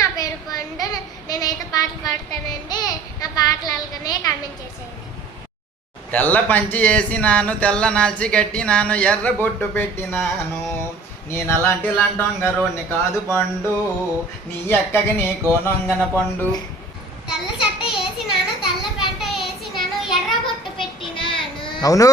నా పేరు పండు. నేనైతే పాటలు పాడతానండి. నా పాటలు అలాగనే కామెంట్ చేసేయండి. తెల్ల పంచి వేసినాను తెల్ల నాల్చి కట్టినాను ఎర్ర బొట్టు పెట్టినాను. నేను అలాంటి లంటొంగరోని కాదు పండు. నీ అక్కకి నీకో నొంగన పండు. తెల్ల చట్ట వేసినాను తెల్ల పెంట వేసినాను ఎర్ర బొట్టు పెట్టినాను. అవును.